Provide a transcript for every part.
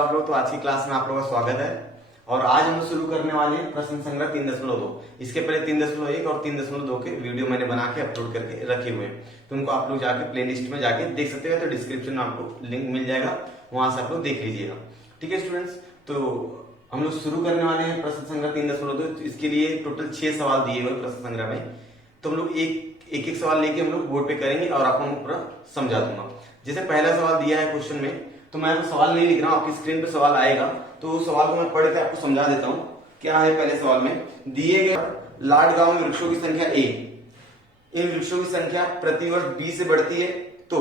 आप लोग। तो आज की क्लास में आप लोगों का स्वागत है और आज हम शुरू करने वाले हैं प्रश्न संग्रह 3.2। इसके पहले 3.1 और 3.2 के वीडियो मैंने बना के अपलोड करके रखे हुए हैं, तो उनको आप लोग जाके प्ले लिस्ट में जाके देख सकते हैं। तो डिस्क्रिप्शन में आपको लिंक मिल जाएगा, वहां से आप लोग देख लीजिएगा। ठीक है स्टूडेंट्स, तो हम लोग शुरू करने वाले हैं प्रश्न संग्रह 3.2। तो इसके लिए टोटल 6 सवाल दिए हुए प्रश्न संग्रह में। तो हम लोग एक सवाल लेके हम लोग बोर्ड पे करेंगे और आपको मैं पूरा समझा दूंगा। जैसे पहला सवाल दिया है क्वेश्चन में, तो मैं आपको सवाल नहीं लिख रहा हूँ, आपकी स्क्रीन पे सवाल आएगा, तो उस सवाल को मैं पढ़ के आपको समझा देता हूँ। क्या है पहले सवाल में, दिए गए लाड गांव में वृक्षों की संख्या A, इन वृक्षों की संख्या प्रतिवर्ष B से बढ़ती है, तो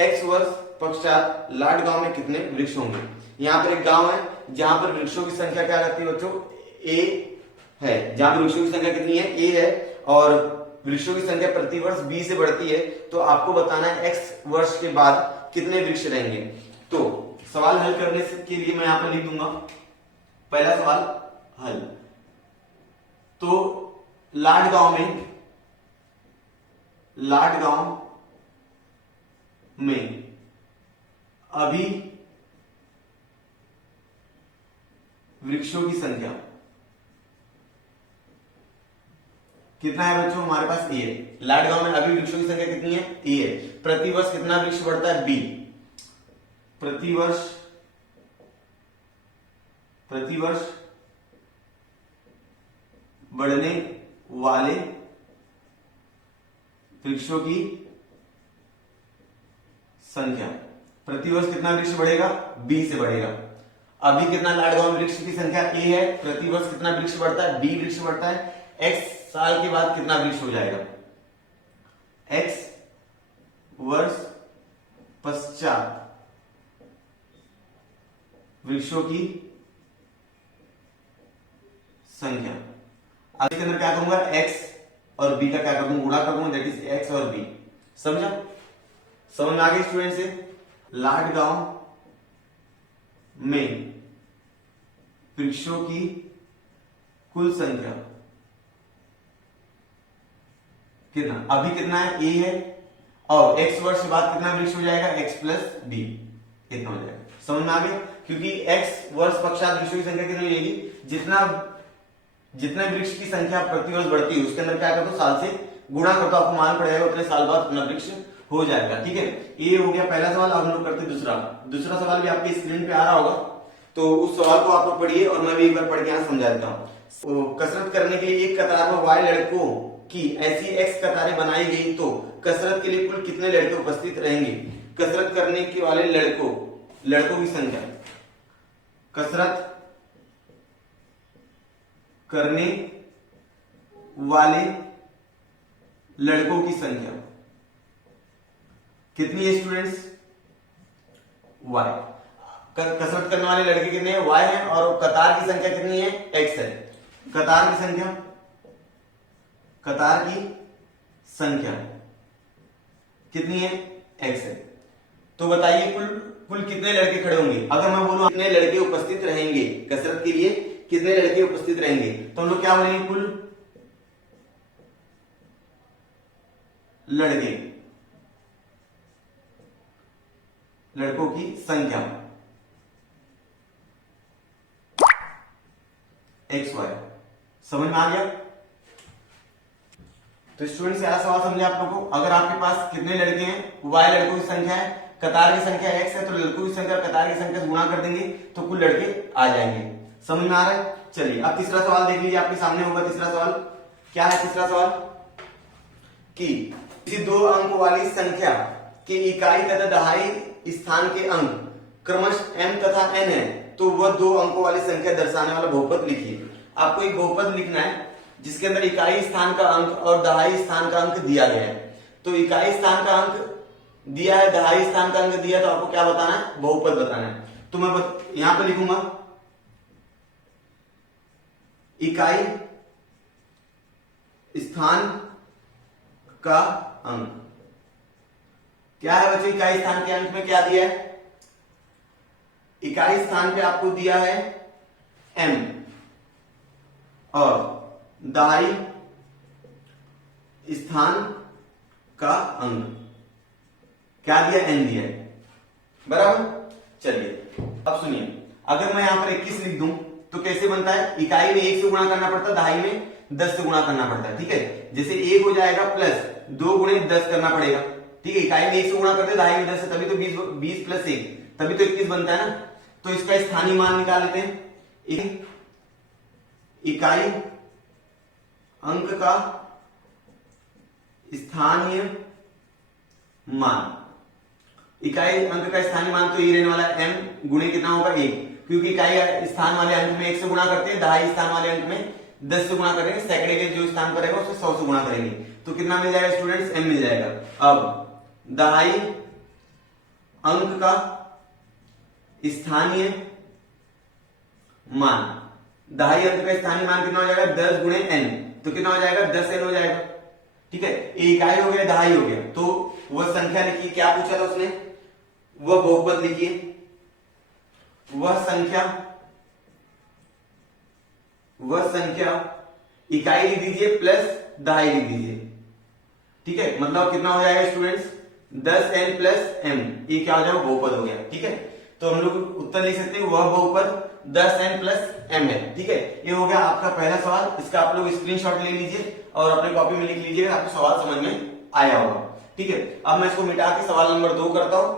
X वर्ष पश्चात लाड गांव में कितने वृक्ष होंगे। यहाँ पर एक गांव है जहां पर वृक्षों की संख्या क्या रहती है बच्चों, A है, जहां पर वृक्षों की संख्या कितनी है, A है, और वृक्षों की संख्या प्रतिवर्ष B से बढ़ती है, तो आपको बताना है X वर्ष के बाद कितने वृक्ष रहेंगे। तो सवाल हल करने के लिए मैं यहां पर लिख दूंगा पहला सवाल हल। तो लाड गांव में अभी वृक्षों की संख्या कितना है बच्चों, हमारे पास ए है। लाड गांव में अभी वृक्षों की संख्या कितनी है, ए है। प्रतिवर्ष कितना वृक्ष बढ़ता है, बी। प्रतिवर्ष बढ़ने वाले वृक्षों की संख्या, प्रतिवर्ष कितना वृक्ष बढ़ेगा, बी से बढ़ेगा। अभी कितना लाड गांव में वृक्ष की संख्या ए है, प्रतिवर्ष कितना वृक्ष बढ़ता है, बी वृक्ष बढ़ता है। एक्स साल के बाद कितना वृक्ष हो जाएगा, एक्स वर्ष पश्चात वृक्षों की संख्या। अब इसके अंदर क्या करूंगा, एक्स और बी का क्या कर दूंगा, गुणा कर दूंगा, दैट इज एक्स और बी। समझा, समझ में आ गई स्टूडेंट से। लाड गांव में वृक्षों की कुल संख्या कितना, अभी कितना है, ए है, और एक्स वर्ष के बाद कितना वृक्ष हो जाएगा, एक्स प्लस बी, इतना हो जाएगा। समझ में आ गया, क्योंकि एक्स वर्ष पश्चात वृक्षों की संख्या कितनी हो जाएगी, जितने वृक्ष की संख्या प्रतिवर्ष बढ़ती है उसके अंदर क्या कर दो, साल से गुणा कर दो, आपको मालूम पड़ेगा उतने साल बाद अपना वृक्ष हो जाएगा। ठीक है, ये हो गया पहला सवाल। अब हम लोग करते दूसरा सवाल भी आपकी स्क्रीन पे आ रहा होगा, तो उस सवाल को आप लोग पढ़िए और मैं भी एक बार पढ़ के यहाँ समझा देता हूँ। कसरत करने के लिए एक कतार में Y लड़कों की ऐसी X कतारें बनाई गई, तो कसरत के लिए कुल कितने लड़के उपस्थित रहेंगे। कसरत करने के वाले लड़कों की संख्या, कसरत करने वाले लड़कों की संख्या कितनी है स्टूडेंट्स, Y। कसरत करने वाले लड़के कितने हैं, Y है, और कतार की संख्या कितनी है, X है। कतार की संख्या कितनी है, X है। तो बताइए कुल कितने लड़के खड़े होंगे। अगर मैं बोलूं कितने लड़के उपस्थित रहेंगे, कसरत के लिए कितने लड़के उपस्थित रहेंगे, तो हम लोग क्या बोलेंगे, कुल लड़कों की संख्या XY। समझ में आ गया। तो स्टूडेंट्स यह सवाल समझे आप लोगों को। अगर आपके पास कितने लड़के हैं, Y लड़कों की संख्या है, कतार की संख्या X है, तो लड़कों की संख्या कतार की संख्या से गुणा कर देंगे तो कुल लड़के आ जाएंगे। समझ में आ रहा है। चलिए अब तीसरा सवाल देख लीजिए, आपके सामने होगा तीसरा सवाल। क्या है तीसरा सवाल, कि किसी दो अंक वाली संख्या के इकाई तथा दहाई स्थान के अंक क्रमशः m तथा n है, तो वह दो अंकों वाली संख्या दर्शाने वाला बहुपद लिखिए। आपको एक बहुपद लिखना है जिसके अंदर इकाई स्थान का अंक और दहाई स्थान का अंक दिया गया है। तो इकाई स्थान का अंक दिया है, दहाई स्थान का अंक दिया, तो आपको क्या बताना है, बहुपद बताना है। तो मैं यहां पर लिखूंगा इकाई स्थान का अंक। क्या है बच्चों, इकाई स्थान के अंक में क्या दिया है, इकाई स्थान पे आपको दिया है m और दहाई स्थान का अंक क्या दिया, n दिया है, बराबर। चलिए अब सुनिए, अगर मैं यहाँ पर 21 लिख दूं तो कैसे बनता है, इकाई में 1 से गुणा करना पड़ता है, दहाई में 10 से गुणा करना पड़ता है। ठीक है, जैसे 1 हो जाएगा प्लस 2 गुणे 10 करना पड़ेगा। ठीक है, इकाई में 1 से गुणा करते दहाई में 10 से, तभी तो 20 प्लस 1 तभी तो 21 बनता है ना। तो इसका स्थानीय मान निकाल लेते हैं। इकाई अंक का स्थानीय मान, इकाई अंक का स्थानीय मान तो ये रहने वाला है m गुणे कितना होगा 1, क्योंकि इकाई स्थान वाले अंक में 1 से गुणा करते हैं, दहाई स्थान वाले अंक में 10 से गुणा करेंगे, सैकड़े के जो स्थान पर रहेगा उससे 100 से गुणा करेंगे, तो कितना मिल जाएगा स्टूडेंट्स, m मिल जाएगा। अब दहाई अंक का स्थानीय मान, दहाई अंक का स्थानीय मान कितना हो जाएगा 10 गुणे n, तो कितना हो जाएगा 10n हो जाएगा। ठीक है, इकाई हो गया, दहाई हो गया, तो वह संख्या लिखिए, क्या पूछा था उसने, वह बहुपद लिखिए, वह संख्या इकाई लिख दीजिए प्लस दहाई लिख दीजिए। ठीक है, मतलब कितना हो जाएगा स्टूडेंट्स 10n प्लस m, ये क्या हो जाएगा बहुपद हो गया। ठीक है, तो हम लोग उत्तर लिख सकते हैं वह बहुपद 10n प्लस m है। ठीक है, ये हो गया आपका पहला सवाल। इसका आप लोग स्क्रीनशॉट ले लीजिए और अपने कॉपी में लिख लीजिएगा, आपको सवाल समझ में आया होगा। ठीक है, अब मैं इसको मिटा के सवाल नंबर 2 करता हूं।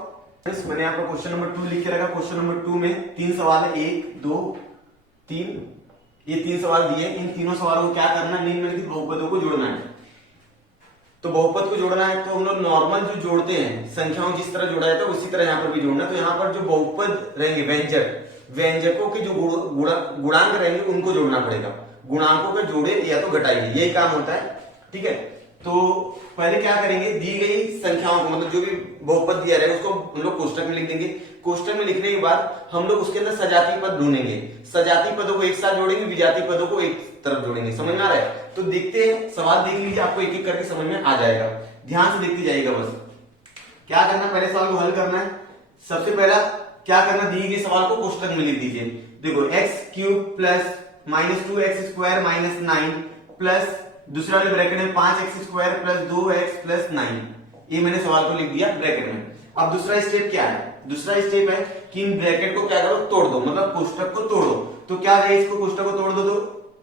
मैंने यहाँ पर क्वेश्चन नंबर 2 लिख के रखा। क्वेश्चन नंबर 2 में 3 सवाल है, 1 2 3, ये 3 सवाल दिए। इन तीनों सवालों को क्या करना है, निम्नलिखित बहुपदों को जोड़ना है। तो बहुपद को जोड़ना है तो हम लोग नॉर्मल जो जोड़ते हैं संख्याओं जिस तरह जोड़ा जाता है उसी तरह यहाँ पर भी जोड़ना है। तो यहाँ पर जो बहुपद रहेंगे व्यंजकों के जो गुणांक रहेंगे उनको जोड़ना पड़ेगा। गुणांकों के जोड़े या तो घटाइए, यही काम होता है। ठीक है, तो पहले क्या करेंगे, दी गई संख्याओं को, मतलब जो भी बहुपद दिया रहेगा उसको हम लोग कोष्टक में लिख देंगे। कोष्टक में लिखने के बाद हम लोग उसके अंदर सजातीय पद ढूंढेंगे। सजातीय पदों को एक साथ जोड़ेंगे, विजातीय पदों को एक तरफ जोड़ेंगे। समझ में आ रहा है? तो देखते हैं, सवाल देख लीजिए, आपको एक एक करके समझ में आ जाएगा। ध्यान से देखते जाइएगा। बस क्या करना, पहले सवाल को हल करना है। सबसे पहला क्या करना, दिए गए सवाल को कोष्टक में लिख दीजिए। देखो x³ plus -2x² minus 9 plus दूसरा वाले ब्रैकेट में 5x² प्लस 2x प्लस 9, ये मैंने सवाल को लिख दिया ब्रैकेट में। अब दूसरा स्टेप क्या है, दूसरा स्टेप है कि इन ब्रैकेट को क्या करो, तोड़ दो, मतलब कोष्टक को तोड़ो। तो क्या है, इसको कोष्टक को तोड़ दो तो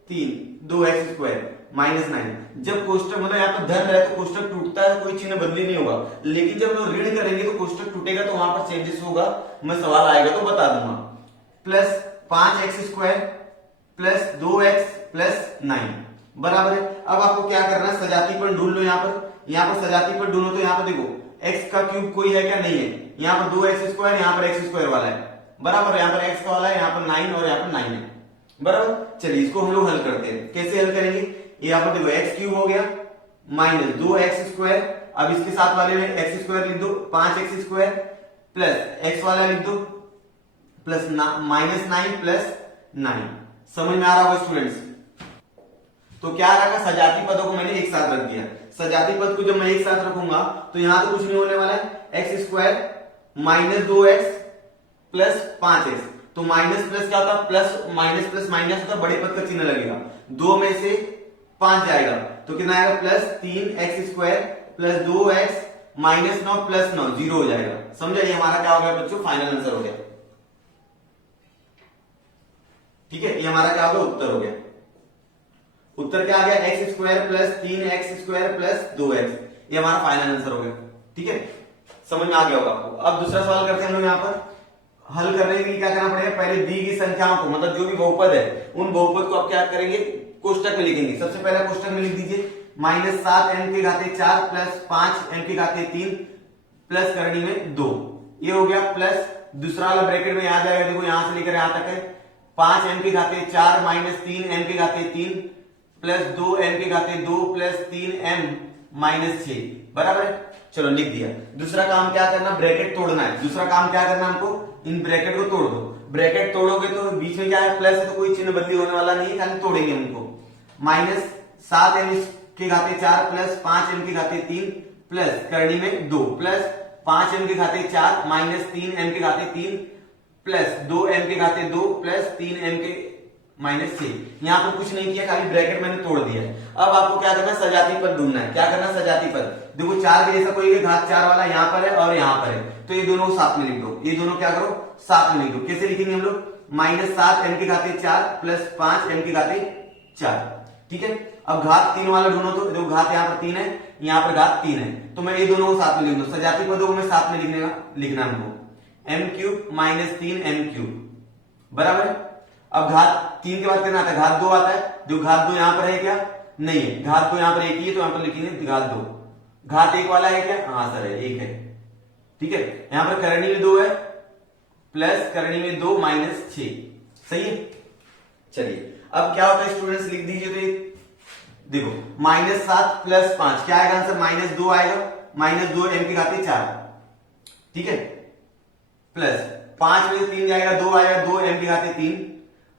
3 2x² माइनस 9। जब कोष्टक मतलब यहाँ पर धन रहे तो कोष्टक टूटता है, कोई चिन्ह बदली नहीं होगा। लेकिन जब लोग ऋण करेंगे तो कोष्टक टूटेगा, तो वहां पर चेंजेस होगा। मैं सवाल आएगा तो बता दूंगा। Plus 5x² plus 2x plus 9 बराबर है। अब आपको क्या करना है, सजातीय पद ढूंढ लो। यहाँ पर सजातीय पद ढूंढो। तो यहाँ पर देखो x का क्यूब कोई है क्या, नहीं है। यहाँ पर 2x², यहाँ पर x² वाला है बराबर, यहाँ पर x का वाला है, यहाँ पर 9 और यहाँ पर 9 है बराबर। चलिए इसको हम लोग हल करते हैं। कैसे हल करेंगे, यहाँ पर देखो x³ हो गया माइनस 2x², अब इसके साथ वाले में x² लिख दो, 5x² प्लस x वाला लिख दो प्लस -9 प्लस 9। समझ में आ रहा होगा स्टूडेंट्स? तो क्या रखा, सजातीय पदों को मैंने एक साथ रख दिया। सजातीय पद को जब मैं एक साथ रखूंगा तो यहां तो कुछ नहीं होने वाला है। x² minus 2x plus 5x, तो माइनस प्लस क्या होता है, प्लस माइनस होता है, बड़े पद का चिन्ह लगेगा। 2 में से 5 जाएगा तो कितना आएगा, plus 3x² plus 2x minus 9 plus 9, 0 हो जाएगा। समझा? ये हमारा क्या हो गया बच्चों, फाइनल आंसर हो गया। ठीक है, ये हमारा क्या हो गया, उत्तर हो गया। उत्तर क्या आ गया, x² plus 3x² plus 2x, ये हमारा फाइनल आंसर हो गया। ठीक है, समझ में आ गया होगा आपको। अब दूसरा सवाल करते हैं हम लोग। यहाँ पर हल करने के लिए क्या करना पड़ेगा, पहले दी गई संख्याओं को, मतलब जो भी बहुपद है उन बहुपद को आप क्या करेंगे, कोष्टक में लिखेंगे। सबसे पहले कोष्टक में लिख दीजिए -7m⁴ प्लस 5m⁴ प्लस करनी में 2, ये हो गया। प्लस दूसरा वाला ब्रैकेट में आ जाएगा, देखो यहां से लेकर यहां तक है, 5m⁴ minus 3m⁴ plus 2m⁴ plus 3m minus 6 बराबर है। चलो लिख दिया। दूसरा काम क्या करना, ब्रैकेट तोड़ना है। दूसरा काम क्या करना हमको, इन ब्रैकेट को तोड़ दो। ब्रैकेट तोड़ोगे तो बीच में क्या है, प्लस है, तो कोई चिन्ह बदली होने वाला नहीं है, खाली तोड़ेंगे उनको। -7m⁴ प्लस 5m⁴ प्लस करनी में 2 plus 5m⁴ minus 3m⁴ plus 2m⁴ plus 3m minus 6। यहाँ पर कुछ नहीं किया, खाली ब्रैकेट मैंने तोड़ दिया। अब आपको क्या करना है, सजातीय पद ढूंढना है। क्या करना, सजातीय पद। देखो 4 के जैसा कोई घात 4 वाला यहाँ पर है और यहाँ पर है, तो ये दोनों साथ में लिख दो। ये दोनों क्या करो, साथ में लिख दो। कैसे लिखेंगे हम लोग, -7 m की घाते 4 प्लस 5 m की घाते 4। ठीक है, अब घात 3 वाला ढूंढो तो जो घात यहाँ पर 3 है, यहाँ पर घात 3 है, तो मैं ये दोनों को साथ में लिख दूं, सजाती पदों को मैं साथ में लिखना हमको m³ - 3m³ बराबर। अब घात 3 के बाद कितना आता है, घात 2 आता है, जो घात 2 यहाँ पर है क्या, नहीं है, घात 2 यहाँ पर एक ही है, तो यहाँ पर लिखेंगे घात 2। घात 1 वाला है क्या, हाँ सर है, 1 है। ठीक है, यहाँ पर करनी में 2 है, प्लस करनी में 2 - 6, सही है। चलिए अब क्या होता है स्टूडेंट्स, लिख दीजिए तो ये देखो -7 प्लस 5 क्या आएगा आंसर, -2 आएगा, -2 m की घाते 4। ठीक है, प्लस 5 में से 3 जाएगा, 2 आएगा, 2 m की घाते 3,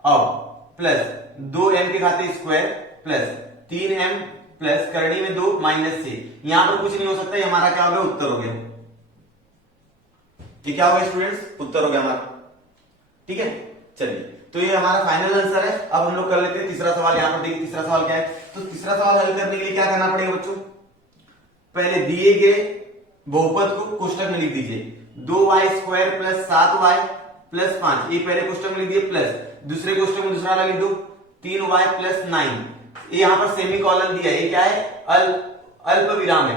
अब प्लस 2 m की घाते स्क्वायर प्लस 3m प्लस करनी में 2 -6। यहां पर कुछ नहीं हो सकता, ये हमारा क्या हो गया, उत्तर हो गया। ये क्या हो गया स्टूडेंट्स, उत्तर हो गया हमारा। ठीक है, चलिए तो ये हमारा फाइनल आंसर है। अब हम लोग कर लेते हैं तीसरा सवाल। यहां पर देखिए तीसरा सवाल क्या है, तो तीसरा सवाल हल करने के लिए क्या करना पड़ेगा बच्चों, पहले दिए गए बहुपद को कोष्टक में लिख दीजिए। 2y² प्लस 7y प्लस 5, ये पहले कोष्टक में लिख दिए, प्लस दूसरे कोष्टक में दूसरा वाला लिख दो 3y प्लस 9। ये यहां पर सेमी कॉलन दिया है, ये क्या है, अल्प विराम है,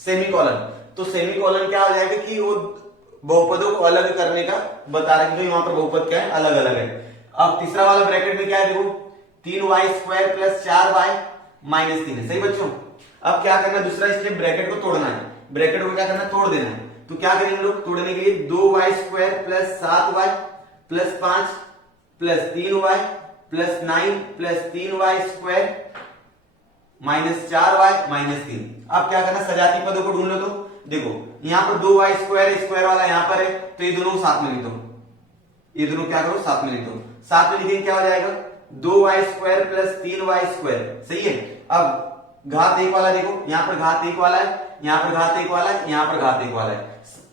सेमी कॉलन। तो सेमी कॉलन क्या हो जाएगा कि वो बहुपदों को अलग करने का बता रहे हैं, तो यहां पर बहुपद क्या है, अलग अलग है। अब तीसरा वाला ब्रैकेट में क्या है, देखो 3y² प्लस 4y - 3 है, सही बच्चों। अब क्या करना है, दूसरा स्टेप ब्रैकेट को तोड़ना है, ब्रैकेट को क्या करना है, तोड़ देना है। तो क्या करेंगे लोग तोड़ने के लिए, 2y² plus 7y plus 5 plus 3y plus 9 plus 3y² -4y - 3। अब क्या करना, सजाती पदों को ढूंढ लो। तो देखो यहां पर 2y² स्क्वायर वाला यहां पर है, तो ये दोनों साथ में लिख दो, ये दोनों क्या करो, साथ में लिख दो। साथ में लिखेंगे क्या हो जाएगा, 2y² प्लस 3y², सही है। अब घात 1 वाला देखो, यहां पर घात 1 वाला है, यहां पर घात 1 वाला है, यहां पर घात 1 वाला है,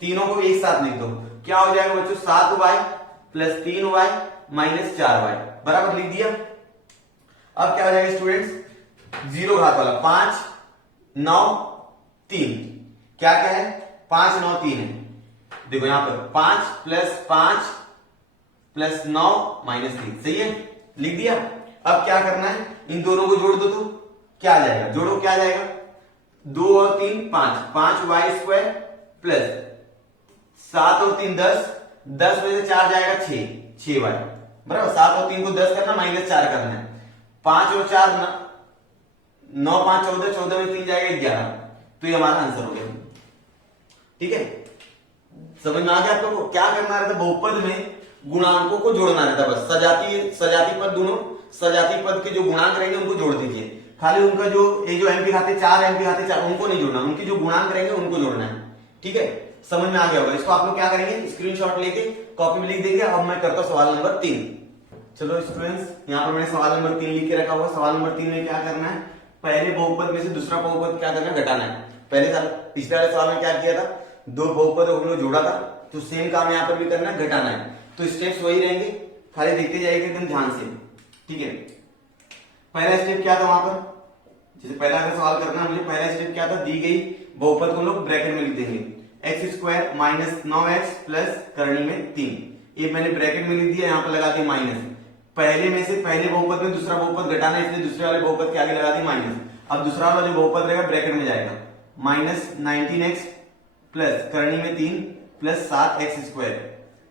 तीनों को एक साथ लिख दो। क्या हो जाएगा बच्चों, 7y प्लस 3y - 4y बराबर लिख दिया। अब क्या हो जाएगा स्टूडेंट्स, 0 घात वाला 5 9 3, क्या क्या है, 5 9 3 है। देखो यहां पर 5 प्लस 5 प्लस 9 -3, सही है, लिख दिया। अब क्या करना है, इन दोनों को जोड़ दो, तो क्या आ जाएगा, जोड़ो क्या आ जाएगा, 2 और 3 5, 5y² प्लस 7 और 3 10, 10 में से 4 जाएगा 6y बराबर। 7 और 3 को 10 करना, -4 करना है, 5 और 4 9 5 14, 14 में 3 जाएगा 11, तो ये हमारा आंसर हो गया। ठीक है, समझ में आ गया आप लोगों को, क्या करना रहता है, बहुपद में गुणांकों को जोड़ना रहता है, बस सजाती पद, दोनों सजाती पद के जो गुणांक रहेंगे उनको जोड़ दीजिए, खाली उनका जो ये जो m की घाते 4 m की घाते 4 उनको नहीं जोड़ना, उनके जो गुणांक रहेंगे उनको जोड़ना है। ठीक है, समझ में आ गया होगा। इसको आप लोग क्या करेंगे, स्क्रीनशॉट लेके कॉपी में लिख देंगे। अब मैं करता हूं सवाल नंबर 3। चलो स्टूडेंट्स, यहाँ पर मैंने सवाल नंबर 3 लिख के रखा हुआ। सवाल नंबर 3 में क्या करना है, पहले बहुपद में से दूसरा बहुपद क्या करना है, घटाना है। पिछले वाले सवाल में क्या किया था, दो बहुपद हम लोग जोड़ा था, तो सेम काम यहाँ पर भी करना है, घटाना है। तो स्टेप्स वही रहेंगे, खाली देखते जाइए एकदम ध्यान से। ठीक है, पहला स्टेप क्या था वहां पर, जैसे पहला अगर सवाल करना है मुझे, पहला स्टेप क्या था, दी गई बहुपद को हम लोग ब्रैकेट में लिख देंगे, x² - 9x प्लस करनी में 3, ये मैंने ब्रैकेट में लिख दिया, यहाँ पर लगा दिया माइनस। पहले में से पहले बहुपद में दूसरा बहुपद घटाना है, इसलिए दूसरे वाले बहुपद के आगे लगा दिया माइनस। अब दूसरा वाला जो बहुपद रहेगा ब्रैकेट में जाएगा, -19x प्लस करनी में 3 प्लस 7x²।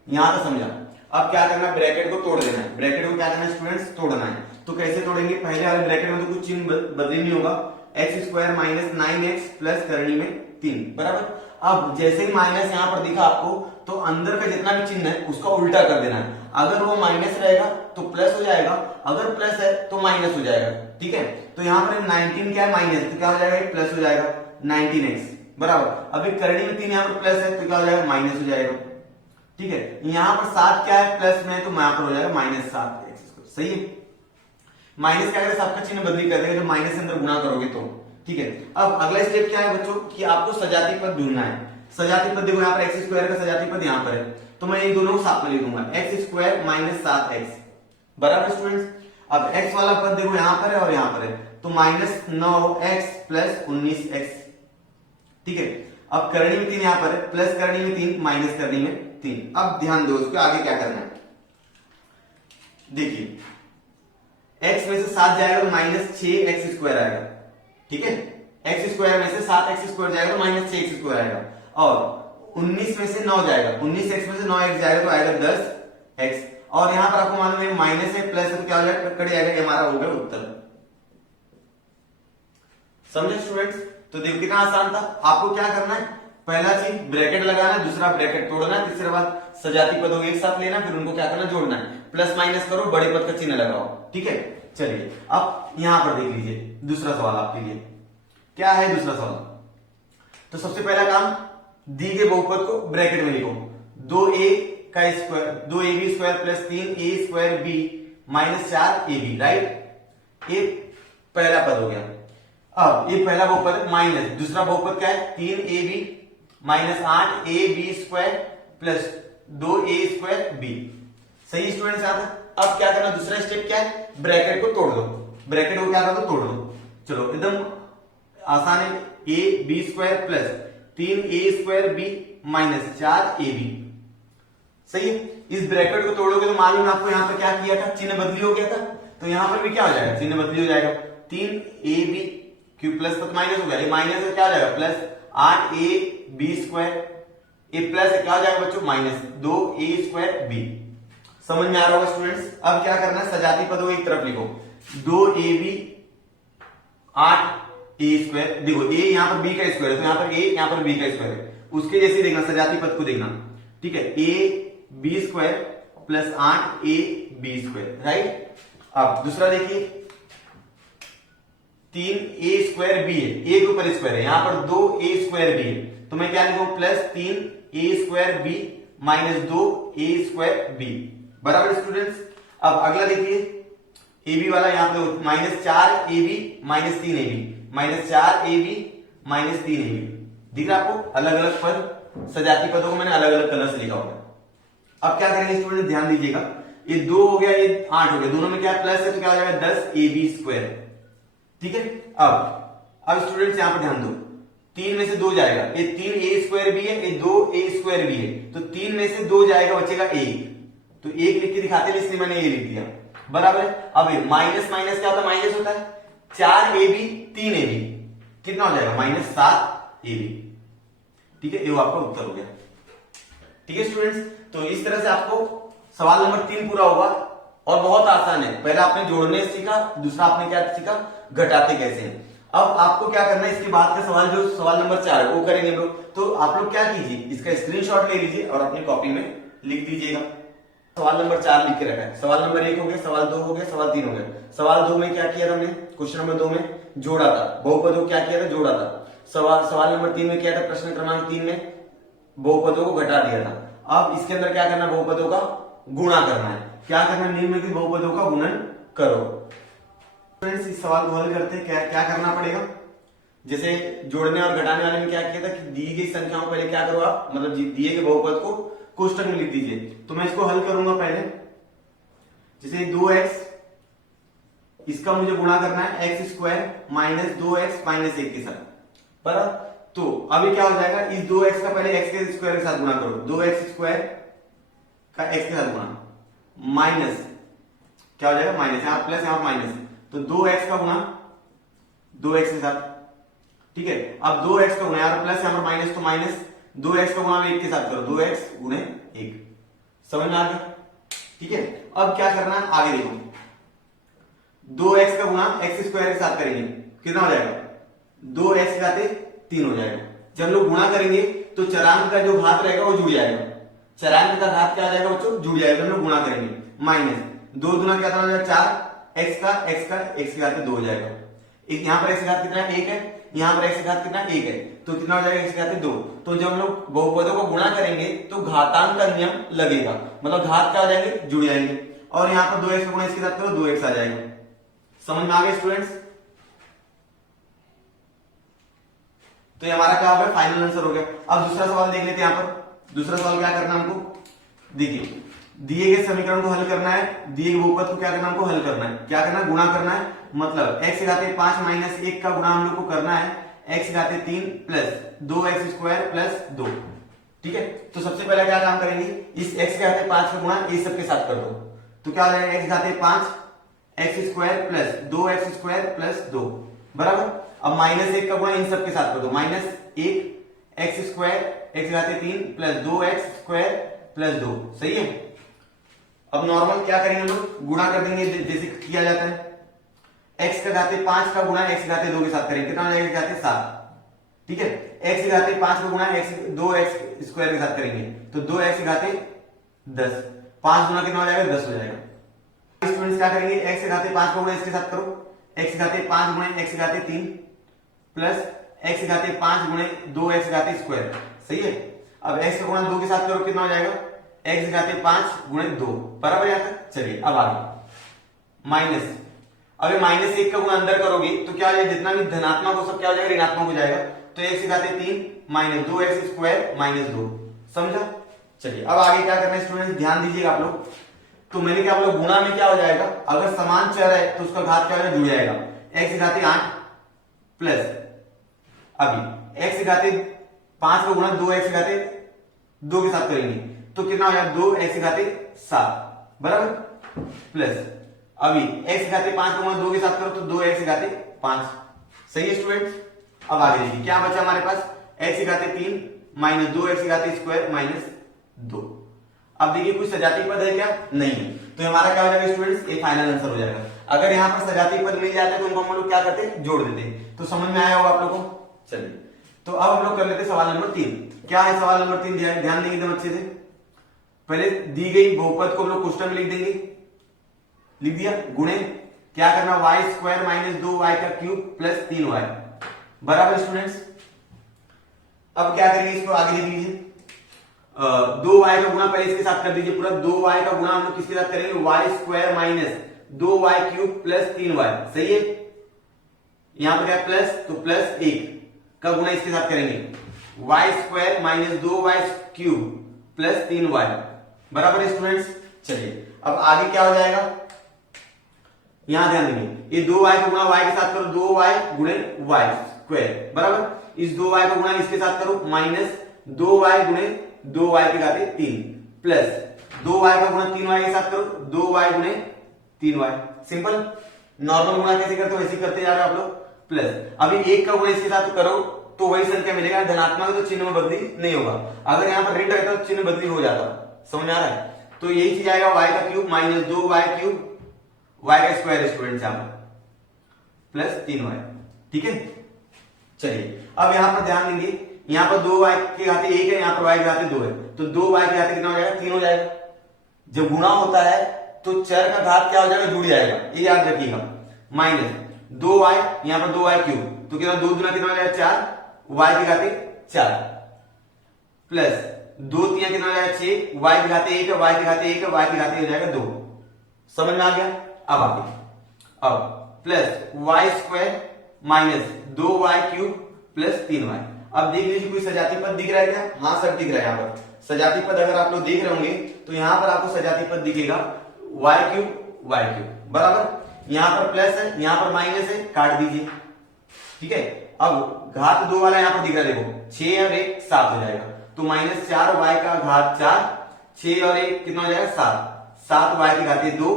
यहां तक समझा। अब क्या करना, ब्रैकेट को तोड़ देना है। ब्रैकेट को क्या करना है स्टूडेंट्स, तोड़ना है। तो कैसे तोड़ेंगे, पहले वाले ब्रैकेट में तो कुछ चिन्ह बदली नहीं होगा, x² - 9x प्लस करनी में 3 बराबर। अब जैसे ही माइनस यहां पर दिखा आपको, तो अंदर का जितना भी चिन्ह है उसका उल्टा कर देना है। अगर वो माइनस रहेगा तो प्लस हो जाएगा, अगर प्लस है तो माइनस हो जाएगा। ठीक है, तो यहाँ पर 19 क्या है माइनस, तो क्या हो जाएगा, प्लस हो जाएगा 19x बराबर। अभी करनी में 3 यहाँ पर प्लस है, तो क्या हो जाएगा, माइनस हो जाएगा। ठीक है, यहाँ पर 7 क्या है, प्लस में है, तो यहाँ पर हो जाएगा -7x²। सही है, माइनस क्या करेगा, आपका चिन्ह बदली कर देगा जब माइनस से अंदर गुणा करोगे तो। ठीक है, अब अगला स्टेप क्या है बच्चों, कि आपको सजाती पद ढूंढना है। सजाती पद देखो यहाँ पर x² का सजाती पद यहाँ पर है, तो मैं ये दोनों को साथ में लिखूंगा, x² - 7x बराबर स्टूडेंट्स। अब x वाला पद देखो यहाँ पर है और यहाँ पर है, तो -9x प्लस 19x। ठीक है, अब करनी में 3 यहाँ पर है, प्लस करनी में 3 माइनस करनी में 3। अब ध्यान दो उसके आगे क्या करना है। देखिए x में से 7 जाएगा तो माइनस 6x² आएगा, ठीक है। x स्क्वायर में से 7x² जाएगा तो माइनस 6x² आएगा, और 19 में से 9 जाएगा, 19x में से 9x जाएगा तो आएगा 10x, और यहां पर आपको मालूम है माइनस है प्लस है तो क्या हो जाएगा, कट जाएगा, ये हमारा हो गया उत्तर। समझे स्टूडेंट्स? तो देखो कितना आसान था। आपको क्या करना है, पहला चीज ब्रैकेट लगाना है, दूसरा ब्रैकेट तोड़ना है, तीसरे बात सजाती पदों एक साथ लेना, फिर उनको क्या करना, जोड़ना है, प्लस माइनस करो, बड़े पद का चिन्ह लगाओ, ठीक है। चलिए अब यहां पर देख लीजिए दूसरा सवाल आपके लिए क्या है। दूसरा सवाल, तो सबसे पहला काम, दी गए बहुपद को ब्रैकेट में लिखो, 2a का square 2ab square plus 3a square b minus 4ab, right. ये पहला पद हो गया। अब ये पहला बहुपद है, माइनस दूसरा बहुपद क्या है, 3ab minus 8ab square plus 2a square b। सही स्टूडेंट्स? अब क्या करना, दूसरा स्टेप क्या है, ब्रैकेट को तोड़ दो, ब्रैकेट को क्या कर दो, तोड़ दो। चलो एकदम आसान है, a b square plus 3a square b minus 4ab। सही है। इस ब्रैकेट को तोड़ोगे तो मालूम है आपको यहाँ पर क्या किया था, चिन्ह बदली हो गया था, तो यहां पर भी क्या हो जाएगा, चिन्ह बदली हो जाएगा, 3ab क्यों प्लस तो माइनस हो गया, ये माइनस है क्या हो जाएगा, प्लस 8ab स्क्वायर, ये प्लस क्या हो जाएगा बच्चों, माइनस 2a स्क्वायर b। समझ में आ रहा होगा स्टूडेंट्स? अब क्या करना है, सजाती पदों एक तरफ लिखो, 2ab 8a स्क्वायर, देखो a यहां पर b का स्क्वायर है तो यहां पर a यहां पर b का स्क्वायर है, उसके जैसे देखना, सजाती पद को देखना, ठीक है, ab square plus 8ab square, right. अब दूसरा देखिए, 3a स्क्वायर b है, a के ऊपर स्क्वायर है, यहां पर 2a स्क्वायर b है, तो मैं क्या लिखूं, plus 3a square b minus 2a square b, बराबर स्टूडेंट्स। अब अगला देखिए, ab वाला यहां पे minus 4ab minus 3ab, minus 4ab minus 3ab, दिख रहा आपको, अलग अलग पद, सजाती पदों को मैंने अलग अलग कलर से लिखा होगा। अब क्या करेंगे स्टूडेंट, ध्यान दीजिएगा, ये 2 हो गया, ये 8 हो गया, दोनों में क्या प्लस है तो क्या हो जाएगा 10ab स्क्वायर, ठीक है। अब स्टूडेंट्स यहां पर ध्यान दो, 3 में से 2 जाएगा, ये 3a स्क्वायर भी है, ये 2a स्क्वायर भी है, तो 3 में से 2 जाएगा, बचेगा 1, तो 1 लिख के दिखाते हैं, इसलिए मैंने ये लिख दिया, बराबर है। अब माइनस माइनस क्या होता है, माइनस होता है, 4ab 3ab कितना हो जाएगा, माइनस 7ab, ठीक है, ये आपका उत्तर हो गया, ठीक है स्टूडेंट्स। तो इस तरह से आपको सवाल नंबर 3 पूरा होगा, और बहुत आसान है, पहला आपने जोड़ने सीखा, दूसरा आपने क्या सीखा, घटाते कैसे हैं। अब आपको क्या करना है, इसके बाद का सवाल जो सवाल नंबर 4 है वो करेंगे हम लोग। तो आप लोग क्या कीजिए, इसका स्क्रीनशॉट ले लीजिए और अपनी कॉपी में लिख दीजिएगा। सवाल नंबर 4 लिख के रखा है, सवाल नंबर 1 हो गया, सवाल 2 हो गया, सवाल 3 हो गया। सवाल 2 में क्या किया था हमने, क्वेश्चन नंबर 2 में जोड़ा था, बहुपदों को क्या किया था, जोड़ा था। सवाल नंबर 3 में क्या था, प्रश्न क्रमांक 3 में बहुपदों को घटा दिया था। अब इसके अंदर क्या करना, बहुपदों का गुणा करना है। क्या करना, निम्नलिखित बहुपदों का गुणन करो। फ्रेंड्स इस सवाल को हल करते हैं, क्या करना पड़ेगा, जैसे जोड़ने और घटाने वाले में क्या किया था कि दी गई संख्याओं पहले क्या करो आप, मतलब दिए गए बहुपद को कोष्टक में लिख दीजिए। तो मैं इसको हल करूंगा पहले, जैसे 2x, इसका मुझे गुणा करना है x square minus 2x minus 1 के साथ, बराबर। तो अभी क्या हो जाएगा, इस 2x का पहले x के स्क्वायर के साथ गुणा करो, 2x स्क्वायर का x के साथ गुणा, माइनस क्या हो जाएगा, माइनस, यहां प्लस यहां माइनस, तो 2x का गुणा 2x के साथ, ठीक है। अब 2x का गुणा, यहां प्लस यहां पर माइनस, तो माइनस 2x का गुणा 1 के साथ करो, 2x गुणे 1, समझ में आ गया, ठीक है। अब क्या करना है, आगे देखो, 2x का गुणा x स्क्वायर के साथ करेंगे, कितना हो जाएगा, 2x घाते 3 हो जाएगा। जब लोग गुणा करेंगे तो चरांक का जो घात रहेगा वो जुड़ जाएगा, चरांक का घात क्या आ जाएगा बच्चों, जुड़ जाएगा, हम लोग गुणा करेंगे, माइनस 2 गुना क्या हो जाएगा 4, x का x के घात 2 हो जाएगा, यहाँ पर x घात कितना है 1 है, यहाँ पर x घात कितना 1 है, तो कितना हो जाएगा x घात 2। तो जब हम लोग बहुपदों को गुणा करेंगे तो घातांक का नियम लगेगा, मतलब घात क्या हो जाएंगे, जुड़ जाएंगे, और यहाँ पर 2x का गुणा इसके साथ करो 2x आ जाएगा। समझ में आ गया स्टूडेंट्स? तो ये हमारा क्या हो गया, फाइनल आंसर हो गया। अब दूसरा सवाल देख लेते हैं। यहाँ पर दूसरा सवाल क्या करना है हमको, देखिए दिए गए समीकरण को हल करना है, दिए गए बहुपद को क्या करना है, हमको हल करना है, क्या करना है, गुणा करना है, मतलब x घाते 5 माइनस 1 का गुणा हम लोग को करना है x घाते 3 प्लस 2x स्क्वायर प्लस 2, ठीक है। तो सबसे पहले क्या काम करेंगे, इस x घाते 5 का गुणा इस सब के साथ कर दो, तो क्या हो जाएगा, एक्स घाते 5 x square plus 2x square plus 2 बराबर। अब -1 का गुणा इन सब के साथ कर दो, -1 एक्स स्क्वायर एक्स घाते 3 प्लस 2x स्क्वायर प्लस 2, सही है। अब नॉर्मल क्या करेंगे हम लोग, गुणा कर देंगे जैसे किया जाता है। x का घाते 5 का गुणा x घाते 2 के साथ करेंगे, कितना हो जाएगा, x घाते 7, ठीक है। x घाते 5 का गुणा x स्क्वायर के साथ करेंगे तो 2x घाते 10, 5 गुना कितना हो जाएगा, 10 हो जाएगा। स्टूडेंट्स क्या करेंगे, x घाते 5 का गुणा इसके साथ करो, x घाते 5 गुणे x घाते 3 प्लस x घाते 5 गुणे 2x घाते स्क्वायर, सही है। अब x का गुणा 2 के साथ करो, कितना हो जाएगा, x घाते 5 गुणे 2 बराबर यहाँ तक। चलिए अब आगे माइनस, अगर -1 का गुणा अंदर करोगे तो क्या हो जाएगा, जितना भी धनात्मक हो सब क्या हो जाएगा, ऋणात्मक हो जाएगा। तो x घाते 3 माइनस 2x स्क्वायर माइनस 2, समझा। चलिए अब आगे क्या करना है स्टूडेंट्स, ध्यान दीजिएगा आप लोग। तो मैंने क्या बोला, गुणा में क्या हो जाएगा, अगर समान चर है तो उसका घात क्या हो जाएगा, जुड़ जाएगा। x घाते 8 प्लस अभी x घाते 5 का गुणा 2x घाते 2 के साथ करेंगे तो कितना हो जाएगा, 2x घाते 7 बराबर प्लस अभी x घाते 5 का गुणा 2 के साथ करो तो 2x घाते 5, सही है स्टूडेंट्स। अब आगे देखिए क्या बचा हमारे पास, x घाते 3 माइनस 2x घाते स्क्वायर माइनस 2। अब देखिए कुछ सजातीय पद है क्या, नहीं, तो हमारा क्या हो जाएगा स्टूडेंट्स, ये फाइनल आंसर हो जाएगा। अगर यहाँ पर सजातीय पद मिल जाते तो उनको हम लोग क्या करते, जोड़ देते। तो समझ में आया होगा आप लोगों को। चलिए तो अब हम लोग कर लेते सवाल नंबर 3। क्या है सवाल नंबर 3, ध्यान देंगे एकदम अच्छे से। पहले दी गई बहुपद को हम लोग क्वेश्चन में लिख देंगे, लिख दिया, गुणे क्या करना, वाई स्क्वायर माइनस 2y का क्यूब प्लस 3y बराबर स्टूडेंट्स। अब क्या करेंगे, इसको आगे लिख लीजिए, 2y का गुणा पहले इसके साथ कर दीजिए पूरा, 2y का गुणा हम लोग किसके साथ करेंगे, y square minus 2y cube plus 3y, सही है। यहां पर क्या प्लस, तो प्लस 1 का गुणा इसके साथ करेंगे, y square minus 2y cube plus 3y बराबर स्टूडेंट्स। चलिए अब आगे क्या हो जाएगा, यहां ध्यान देंगे, ये 2y का गुणा y के साथ करो, 2y गुणे y स्क्वायर बराबर, इस 2y का गुणा इसके साथ करो माइनस 2y गुणे 2y के घाते 3 प्लस 2y का गुणा 3y के साथ करो, 2y गुणे 3y, सिंपल। नॉर्मल गुणा कैसे करते हो वैसे करते जा रहे हो आप लोग, प्लस अभी 1 का गुणा इसके साथ करो तो वही संख्या मिलेगा, धनात्मक तो चिन्ह में बदली नहीं होगा, अगर यहाँ पर ऋण रहता तो चिन्ह बदली हो जाता, समझ में आ रहा है। तो यही चीज आएगा, y का cube minus 2y cube y का स्क्वायर स्टूडेंट्स यहाँ पर प्लस 3y, ठीक है। चलिए अब यहां पर ध्यान देंगे, यहां पर 2y के घाते 1 है, यहां पर y के घाते 2 है, तो 2y के घाते कितना हो जाएगा, 3 हो जाएगा। जब गुणा होता है तो चर का घात क्या हो जाएगा, जुड़ जाएगा, ये याद रखिएगा। माइनस 2y, यहां पर 2y क्यूब, तो कितना 2 गुना कितना हो जाएगा 4, y के घाते 4 प्लस 2 3 कितना हो जाएगा 6, y के घाते 1 है, y के घाते 1 है, y के घाते हो जाएगा 2, समझ में आ गया। अब आगे, अब plus y square minus 2y cube plus 3y। अब देख लीजिए कोई सजातीय पद दिख रहा है क्या, हाँ सर दिख रहा है। यहाँ पर सजातीय पद अगर आप लोग देख रहे होंगे तो यहाँ पर आपको सजातीय पद दिखेगा y क्यूब बराबर, यहाँ पर प्लस है, यहाँ पर माइनस है, काट दीजिए, ठीक है। अब घात 2 वाला यहाँ पर दिख रहा है, देखो 6 और 1 7 हो जाएगा, तो माइनस 4y का घात 4, 6 और 1 कितना हो जाएगा 7, 7y के घाते 2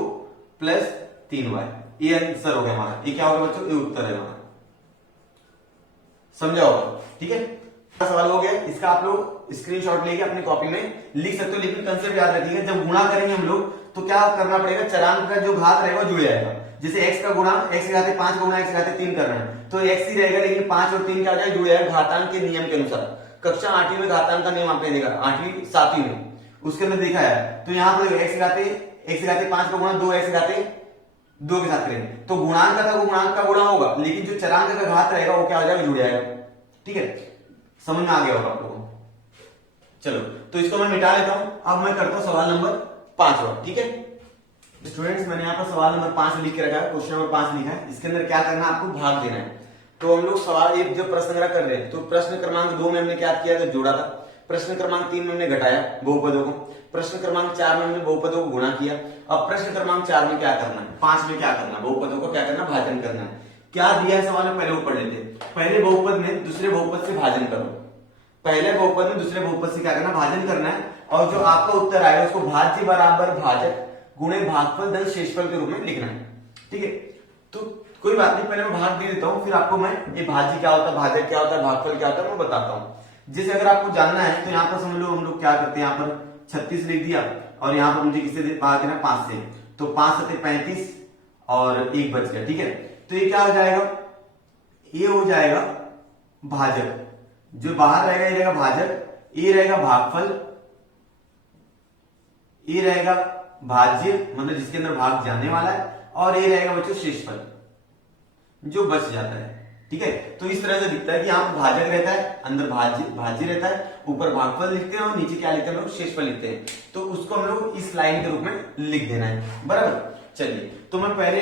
प्लस 3y, ये आंसर हो गया हमारा। ये क्या होगा बच्चों, ये उत्तर है हमारा, समझा होगा, ठीक है। सवाल हो गया, इसका आप लोग स्क्रीनशॉट लेके अपनी कॉपी में लिख सकते हो, लेकिन कंसेप्ट याद रखिएगा, जब गुणा करेंगे हम लोग तो क्या करना पड़ेगा, चरांक का जो घात रहेगा जुड़ जाएगा। जैसे x का गुणा x के घाते 5 का गुणा x के घाते 3 करना है तो x ही रहेगा, लेकिन 5 और 3 क्या हो जाएगा, जुड़ जाएगा घातांक के नियम के अनुसार। कक्षा 8वीं में घातांक का नियम आपने देखा, 8वीं 7वीं में उसके अंदर देखा है। तो यहाँ पर x के घाते 5 का गुणा 2x के घाते 2 के साथ करेंगे तो गुणांक का गुणांक का गुणा होगा, लेकिन जो चरांक का घात रहेगा वो क्या हो जाएगा, जुड़ जाएगा, ठीक है। समझ में आ गया होगा आप लोगों को। चलो तो इसको मैं मिटा लेता हूं, अब मैं करता हूं सवाल नंबर 5, ठीक है स्टूडेंट्स। मैंने यहाँ पर सवाल नंबर 5 लिख के रखा है, क्वेश्चन नंबर 5 लिखा है। इसके अंदर क्या करना है, आपको भाग देना है। तो हम लोग सवाल एक जब प्रश्न कर रहे हैं तो प्रश्न क्रमांक 2 में हमने क्या किया, तो जोड़ा था। प्रश्न क्रमांक 3 में हमने घटाया बहुपदों को, प्रश्न क्रमांक 4 में हमने बहुपदों को गुणा किया। अब प्रश्न क्रमांक 4 में क्या करना है, 5 में क्या करना है, बहुपदों को क्या करना, भाजन करना है। क्या दिया है सवाल में, पहले वो पढ़ लेते। पहले बहुपद में दूसरे बहुपद से भाजन करो, पहले बहुपद में दूसरे बहुपद से क्या करना, भाजन करना है। और जो आपका उत्तर आएगा उसको भाज्य बराबर भाजक गुणे भागफल धन शेषफल के रूप में लिखना है। ठीक है, तो कोई बात नहीं, पहले मैं भाग दे देता हूँ, फिर आपको मैं ये भाज्य क्या होता है, भाजक क्या होता है, भागफल क्या होता है मैं बताता हूँ। जैसे अगर आपको जानना है तो यहाँ पर समझ लो हम लोग क्या करते हैं, यहाँ पर 36 लिख दिया और यहाँ पर मुझे किससे भाग देना 5 से, तो 5 सते 35 और 1 बच गया। ठीक है, तो ये क्या हो जाएगा, ये हो जाएगा भाजक, जो बाहर रहेगा ये रहेगा भाजक, ये रहेगा भागफल, ये रहेगा भाज्य मतलब जिसके अंदर भाग जाने वाला है, और ये रहेगा बच्चों शेषफल जो बच जाता है। ठीक है, तो इस तरह से दिखता है कि यहाँ पर भाजक रहता है, अंदर भाज्य रहता है, ऊपर भागफल लिखते हैं और नीचे क्या लिखते हैं हम लोग, शेषफल लिखते हैं। तो उसको हम लोग इस लाइन के रूप में लिख देना है, बराबर। चलिए, तो मैं पहले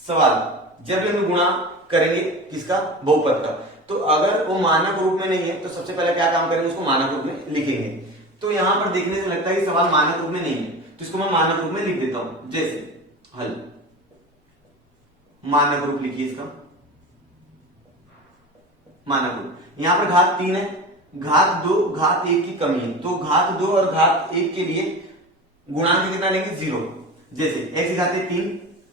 सवाल, जब हम गुणा करेंगे किसका, बहुपद का, तो अगर वो मानक रूप में नहीं है तो सबसे पहले क्या काम करेंगे, उसको मानक रूप में लिखेंगे। तो यहां पर देखने से लगता है कि सवाल मानक रूप में नहीं है, तो इसको मैं मानक रूप में लिख देता हूं। जैसे हल, मानक रूप लिखिए इसका, मानक रूप। यहां पर घात 3 है, घात 2 घात 1 की कमी है, तो घात 2 और घात 1 के लिए गुणांक कितना लेंगे, 0। जैसे x घाते 3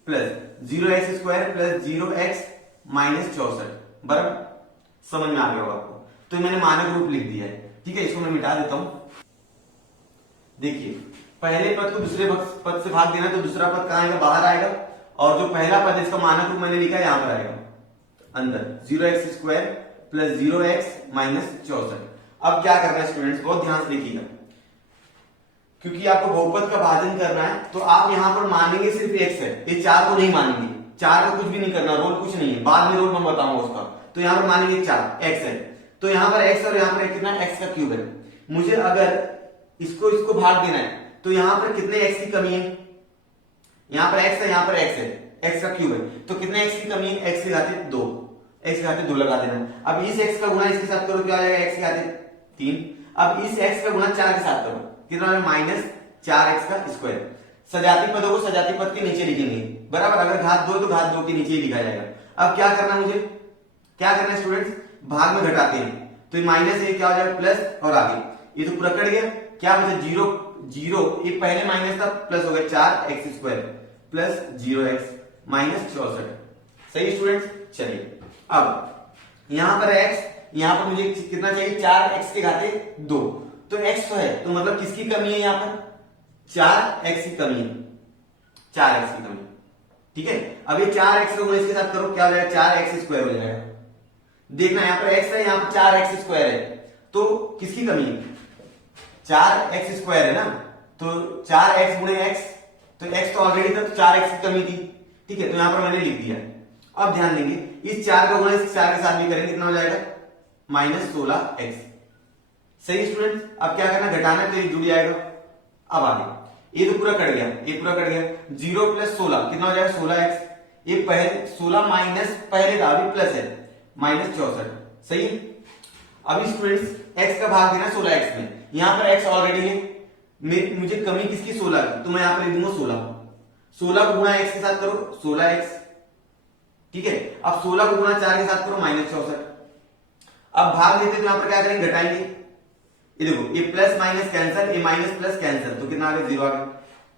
plus 0x square plus 0x minus 64, बराबर, समझ में आ गया होगा आपको। तो मैंने मानक रूप लिख दिया है। ठीक है, इसको मैं मिटा देता हूं। देखिए, पहले पद को दूसरे पद से भाग देना, तो दूसरा पद कहां आएगा, बाहर आएगा, और जो पहला पद इसका मानक रूप मैंने लिखा है यहां पर आएगा अंदर, 0x square plus 0x minus 64। अब क्या करना है स्टूडेंट्स, बहुत ध्यान से देखिएगा, क्योंकि आपको बहुपद का भाजन करना है, तो आप यहां पर मानेंगे सिर्फ x है, ये 4 को नहीं मानेंगे, 4 का कुछ भी नहीं करना, रोल कुछ नहीं है, बाद में रोल मैं बताऊंगा उसका। तो यहां पर मानेंगे 4, x है, तो यहां पर x और यहां पर कितना, x का क्यूब है। मुझे अगर इसको भाग देना है, तो यहां पर कितने x की कमी है, यहां पर x है, यहां पर x है, x का क्यूब है, तो कितने x की कमी है, x की घाते 2, x की घाते 2 लगा देना है। अब इस x का गुणा इसके साथ करो, क्या आ जाएगा, x की घाते 3। अब इस x का गुणा 4 के साथ करो, कितना है, माइनस 4x का स्क्वायर। सजाती पदों को सजाती पद के नीचे लिखेंगे, बराबर, अगर घात 2 तो घात 2 के नीचे ही लिखा जाएगा। अब क्या करना, मुझे क्या करना है स्टूडेंट्स, भाग में घटाते हैं, तो ये माइनस है, क्या हो जाएगा प्लस, और आगे ये तो पूरा कट गया, क्या बचा 0 0, ये पहले माइनस था, प्लस हो गया 4x square plus 0x minus 64। सही स्टूडेंट्स, चलिए अब यहां पर x, यहां पर मुझे कितना चाहिए, 4x के घाते 2, तो x तो है, तो मतलब किसकी कमी है, यहां पर 4x की कमी है, 4x की कमी। ठीक है, अब ये 4x को इसके साथ करो, क्या हो जाएगा, 4x स्क्वायर हो जाएगा। देखना यहां पर x है, यहां पर 4x स्क्वायर है, तो किसकी कमी है, 4x स्क्वायर है ना, तो 4x गुणे x, तो x तो ऑलरेडी था, तो 4x की कमी थी। ठीक है, तो यहां पर मैंने लिख दिया। अब ध्यान देंगे, इस 4 का गुणा इस 4 के साथ भी करेंगे, कितना हो जाएगा, माइनस 16x। सही स्टूडेंट, अब क्या करना, घटाना है, तो ये जुड़ जाएगा। अब आगे ये तो पूरा कट गया, ये पूरा कट गया, 0 प्लस 16 कितना हो जाएगा, 16x। ये पहले 16 माइनस पहले था, अभी प्लस है, माइनस 64। सही, अभी स्टूडेंट्स x का भाग देना 16x में, यहां पर x ऑलरेडी है, मुझे कमी किसकी, 16 की, तो मैं यहां पर लिख दूंगा 16 को गुणा x के साथ करो, 16x। ठीक है, अब 16 को गुणा 4 के साथ करो, माइनस 64। अब भाग देते तो यहां पर क्या करेंगे, घटाएंगे, ये देखो, ये प्लस माइनस कैंसिल, ये माइनस प्लस कैंसिल, तो कितना आ गया, 0 आ गया।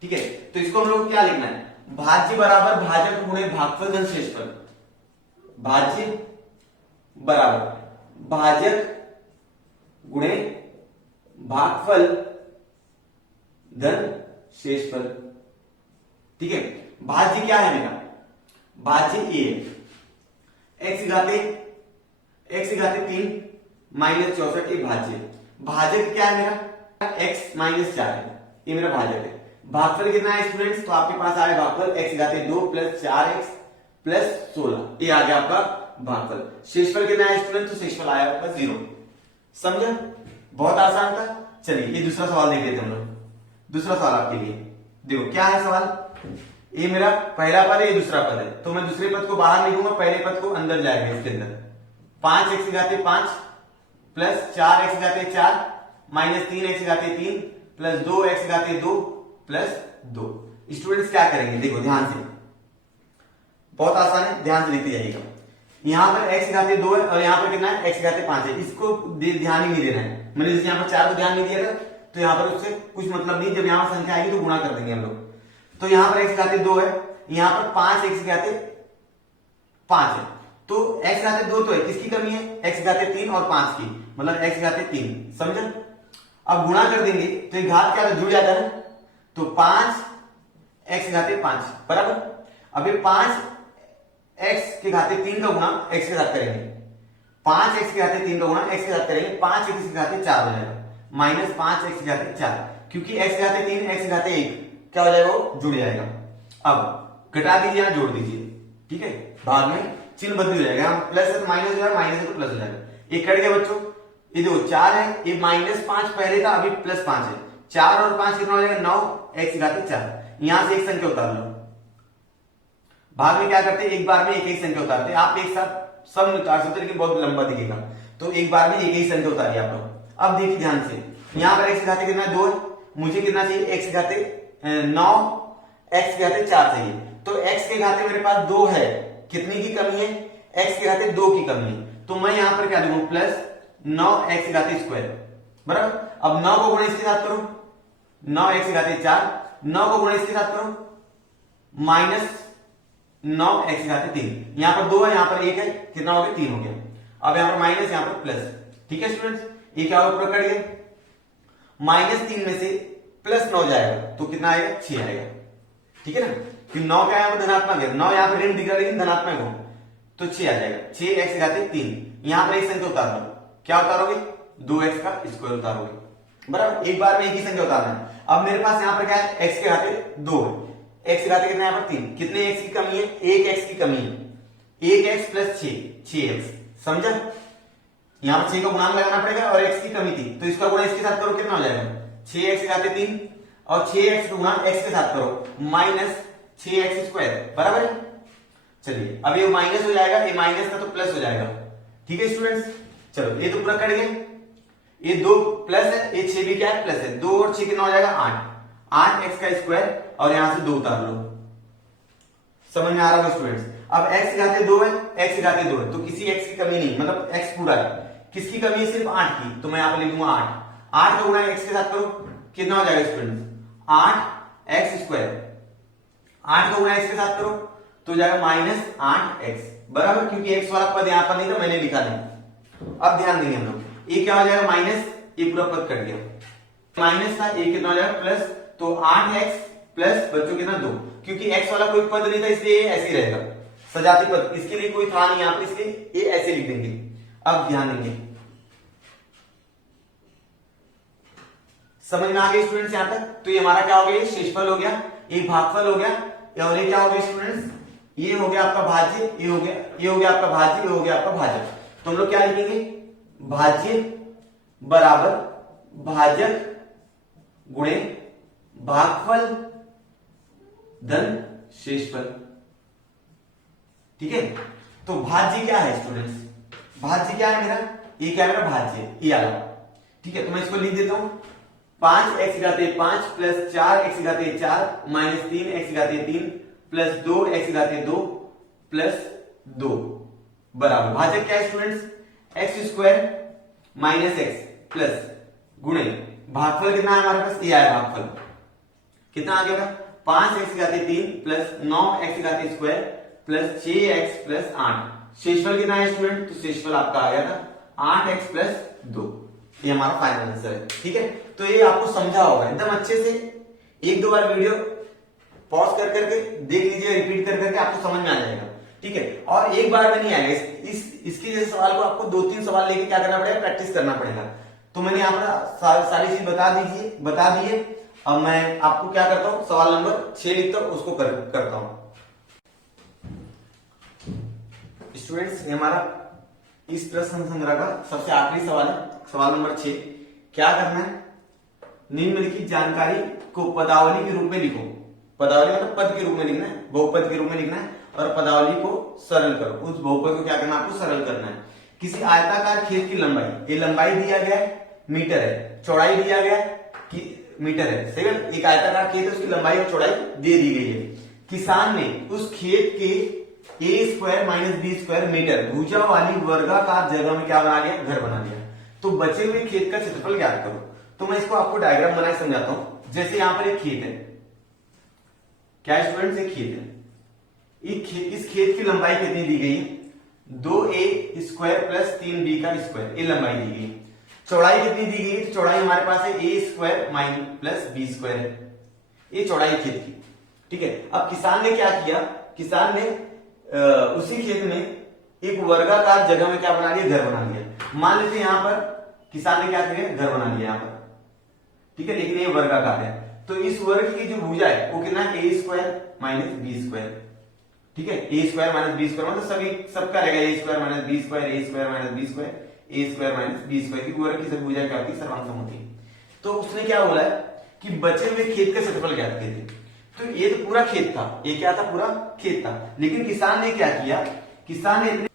ठीक है, तो इसको हम लोग क्या लिखना है, भाज्य बराबर भाजक गुणे भागफल धन शेषफल, भाज्य बराबर भाजक गुणे भागफल धन शेषफल। ठीक है, भाज्य क्या है मेरा, भाज्य ए है, x घाते 3 माइनस 64 एक भाज्य। भाजक क्या है मेरा, x माइनस 4 है, ये मेरा भाजक है। भागफल कितना है स्टूडेंट्स, तो आपके पास आया भागफल x घाते 2 प्लस 4x प्लस 16, ये आ गया आपका भागफल। शेषफल कितना है स्टूडेंट, तो शेषफल आया आपका 0। समझा, बहुत आसान था। चलिए ये दूसरा सवाल देख लेते हैं हम लोग। दूसरा सवाल आपके लिए, देखो क्या है सवाल, ये मेरा पहला पद है, ये दूसरा पद है, तो मैं दूसरे पद को बाहर लिखूंगा, पहले पद को अंदर जाएगा इसके अंदर। 5x घाते 5 plus 4x घाते 4 minus 3x घाते 3 plus 2x घाते 2 plus 2। Students क्या करेंगे, देखो ध्यान से, बहुत आसान है, ध्यान से लिखते जाइएगा। यहां पर x घाते 2 है और यहां पर कितना है, x घाते 5 है, इसको ध्यान ही नहीं देना है। मैंने जैसे यहां पर 4 को ध्यान नहीं दिया था, तो यहां पर उससे कुछ मतलब नहीं, जब यहां पर संख्या आएगी तो गुणा कर देंगे हम लोग। तो यहां पर x घाते 2 है, यहां पर 5x घाते 5 है, तो x घाते 2 तो है, किसकी कमी है, x घाते 3 और 5 की, मतलब x घाते 3, समझे। अब गुणा कर देंगे तो ये घात क्या जुड़ जाता है, तो 5 x घाते 5 बराबर, अब ये 5 x के घाते 3 का गुणा x के साथ करेंगे, 5 x के घाते 3 का गुणा x के साथ करेंगे, 5 x के घाते 4 हो जाएगा, माइनस 5 x के घाते 4, क्योंकि x के घाते 3 x के घाते 1 क्या हो जाएगा, वो जुड़ जाएगा। अब घटा दीजिए या जोड़ दीजिए, ठीक है, भाग में चिन्ह बदल हो जाएगा, प्लस है तो माइनस हो जाएगा, माइनस है तो प्लस हो जाएगा, ये कट गया बच्चों, ये देखो 4 है, ये -5 पहले था, अभी +5 है, 4 और 5 कितना हो जाएगा, 9 x घाते 4, यहां से एक संख्या उतार लो, भाग में क्या करते हैं, एक बार में एक ही संख्या उतारते हैं, आप एक साथ सब उतार सकते लेकिन बहुत लंबा दिखेगा, तो एक बार में एक ही संख्या उतारिए आप लोग। अब देखिए ध्यान से, यहां पर x घाते कितना 2 है, मुझे कितना चाहिए, x घाते 9 x घाते 4 चाहिए, तो x के घाते मेरे पास 2 है, कितनी की कमी है, x के घाते 2 की कमी है, तो मैं यहां पर क्या लिखूं, प्लस 9x घाते स्क्वायर बराबर। अब 9 को गुणा इसके साथ करो, 9x घाते 4, 9 को गुणा इसके साथ करो, माइनस 9x घाते 3, यहां पर 2 है, यहां पर 1 है, कितना हो गया, 3 हो गया, अब यहां पर माइनस, यहां पर प्लस, ठीक है स्टूडेंट्स, ये क्या होगा, कट गया, -3 में से +9 जाएगा तो कितना आएगा, 6 आएगा, ठीक है ना, फिर 9 का यहां पर धनात्मक है, 9 यहां पर ऋण दिख रहा है लेकिन धनात्मक हो, तो 6 आ जाएगा, 6x घाते 3, यहां पर एक संख्या उतार लो, क्या उतारोगे, 2x का स्क्वायर उतारोगे बराबर, एक बार में एक ही संख्या उतारना है। अब मेरे पास यहां पर क्या है, x के घाते 2 है, x के घाते कितना, यहां पर 3, कितने x की कमी है, 1x की कमी है, 1x प्लस 6x, समझा, यहां पर 6 का गुणांक लगाना पड़ेगा और x की कमी थी, तो इसका गुणा इसके साथ करो, कितना हो जाएगा, 6x घाते 3 और 6x का गुणा x के साथ करो, माइनस 6x स्क्वायर बराबर है। चलिए अब ये माइनस हो जाएगा, ये माइनस था तो प्लस हो जाएगा, ठीक है स्टूडेंट्स, चलो ये तो पूरा कट गया, ये 2 प्लस है, ये 6 भी क्या है, प्लस है, 2 और 6 कितना हो जाएगा, 8x का स्क्वायर, और यहां से 2 उतार लो, समझ में आ रहा है स्टूडेंट्स। अब x घाते 2 है, x घाते 2 है, तो किसी x की कमी नहीं, मतलब x पूरा है, किसकी कमी है, सिर्फ 8 की, तो मैं यहां पर लिख दूंगा 8 का गुणा x के साथ करो, कितना हो जाएगा स्टूडेंट्स, 8x स्क्वायर, 8 का गुणा x के साथ करो तो हो जाएगा -8x बराबर, क्योंकि x वाला पद यहां पर नहीं था, मैंने लिखा नहीं। अब ध्यान देंगे हम लोग, ये क्या हो जाएगा, माइनस, ये पूरा पद कट गया, माइनस था, ये कितना हो जाएगा, प्लस, तो 8x प्लस बच्चों कितना 2, क्योंकि x वाला कोई पद नहीं था इसलिए ये ऐसे ही रहेगा, सजाती पद इसके लिए कोई था नहीं यहां पर, इसलिए ये ऐसे लिख देंगे। अब ध्यान देंगे, समझ में आ गया स्टूडेंट्स यहां तक, तो ये हमारा क्या हो गया, ये शेषफल हो गया, ये भागफल हो गया, और ये क्या हो गया स्टूडेंट्स, ये हो गया आपका भाज्य, ये हो गया, ये हो गया आपका भाज्य, ये हो गया आपका भाजक, तो हम लोग क्या लिखेंगे, भाज्य बराबर भाजक गुणे भागफल धन शेषफल, ठीक है। तो भाज्य क्या है स्टूडेंट्स, भाज्य क्या है मेरा, ये क्या है मेरा भाज्य, ये आ गया, ठीक है, तो मैं इसको लिख देता हूं, 5x घाते 5 plus 4x घाते 4 minus 3x घाते 3 plus 2x घाते 2 plus 2 बराबर, भाजक क्या है students, x square minus x plus गुणे भागफल कितना है हमारे पास, ये आया भागफल, कितना आ गया, 5x घाते 3 प्लस 9x घाते स्क्वायर प्लस 6x प्लस 8, शेषफल कितना है स्टूडेंट, तो शेषफल आपका आ गया था 8x प्लस 2, ये हमारा फाइनल आंसर है, ठीक है। तो ये आपको समझा होगा एकदम अच्छे से, एक दो बार वीडियो पॉज कर करके देख लीजिए, रिपीट कर करके आपको समझ में आ जाएगा, ठीक है, और एक बार में नहीं आएगा, इसके जैसे सवाल को आपको 2-3 सवाल लेके क्या करना पड़ेगा, प्रैक्टिस करना पड़ेगा। तो मैंने यहाँ पर सारी चीज बता दी है। अब मैं आपको क्या करता हूँ, सवाल नंबर 6 लिखता हूँ, उसको करता हूँ। स्टूडेंट्स, ये हमारा इस प्रश्न संग्रह का सबसे आखिरी सवाल है, सवाल नंबर 6। क्या करना है, निम्नलिखित जानकारी को पदावली के रूप में लिखो। पदावली मतलब पद के रूप में लिखना है, बहुपद के रूप में लिखना है, और पदावली को सरल करो। उस बहुपद को क्या करना है, आपको सरल करना है। किसी आयताकार खेत की लंबाई, ये लंबाई दिया गया है मीटर है, चौड़ाई दिया गया है कि मीटर है, सही है। एक आयताकार खेत है, उसकी लंबाई और चौड़ाई दे दी गई है। किसान ने उस खेत के a square minus b square metre भुजा वाली वर्गाकार जगह में क्या बना लिया, घर बना लिया। तो बचे हुए खेत का क्षेत्रफल ज्ञात करो। तो मैं इसको आपको डायग्राम बनाए समझाता हूं। जैसे यहां पर एक खेत है, क्या स्टूडेंट्स, एक खेत है। इस खेत की लंबाई कितनी दी गई है? 2a स्क्वायर प्लस 3b का स्क्वायर, ये लंबाई दी गई है। चौड़ाई कितनी दी गई है? चौड़ाई हमारे पास है a square minus plus b square है, ये चौड़ाई खेत की। ठीक है, अब किसान ने क्या किया, किसान ने उसी खेत में एक वर्गाकार जगह में क्या बना लिया, घर बना लिया। मान लेते हैं यहां पर किसान ने क्या किया, घर बना लिया यहां पर। ठीक है, लेकिन ये वर्गाकार है, तो इस वर्ग की जो भुजा है वो कितना है, a square minus b square. ठीक है, a square minus b square मतलब सभी सबका रहेगा, a square minus b square, a square minus b square, a square minus b square की वर्ग की सभी भुजाएं क्या होती है, सर्वांग होती है। तो उसने क्या बोला है कि बचे हुए खेत का क्षेत्रफल ज्ञात कीजिए। तो ये तो पूरा खेत था, ये क्या था, पूरा खेत था। लेकिन किसान ने क्या किया, किसान ने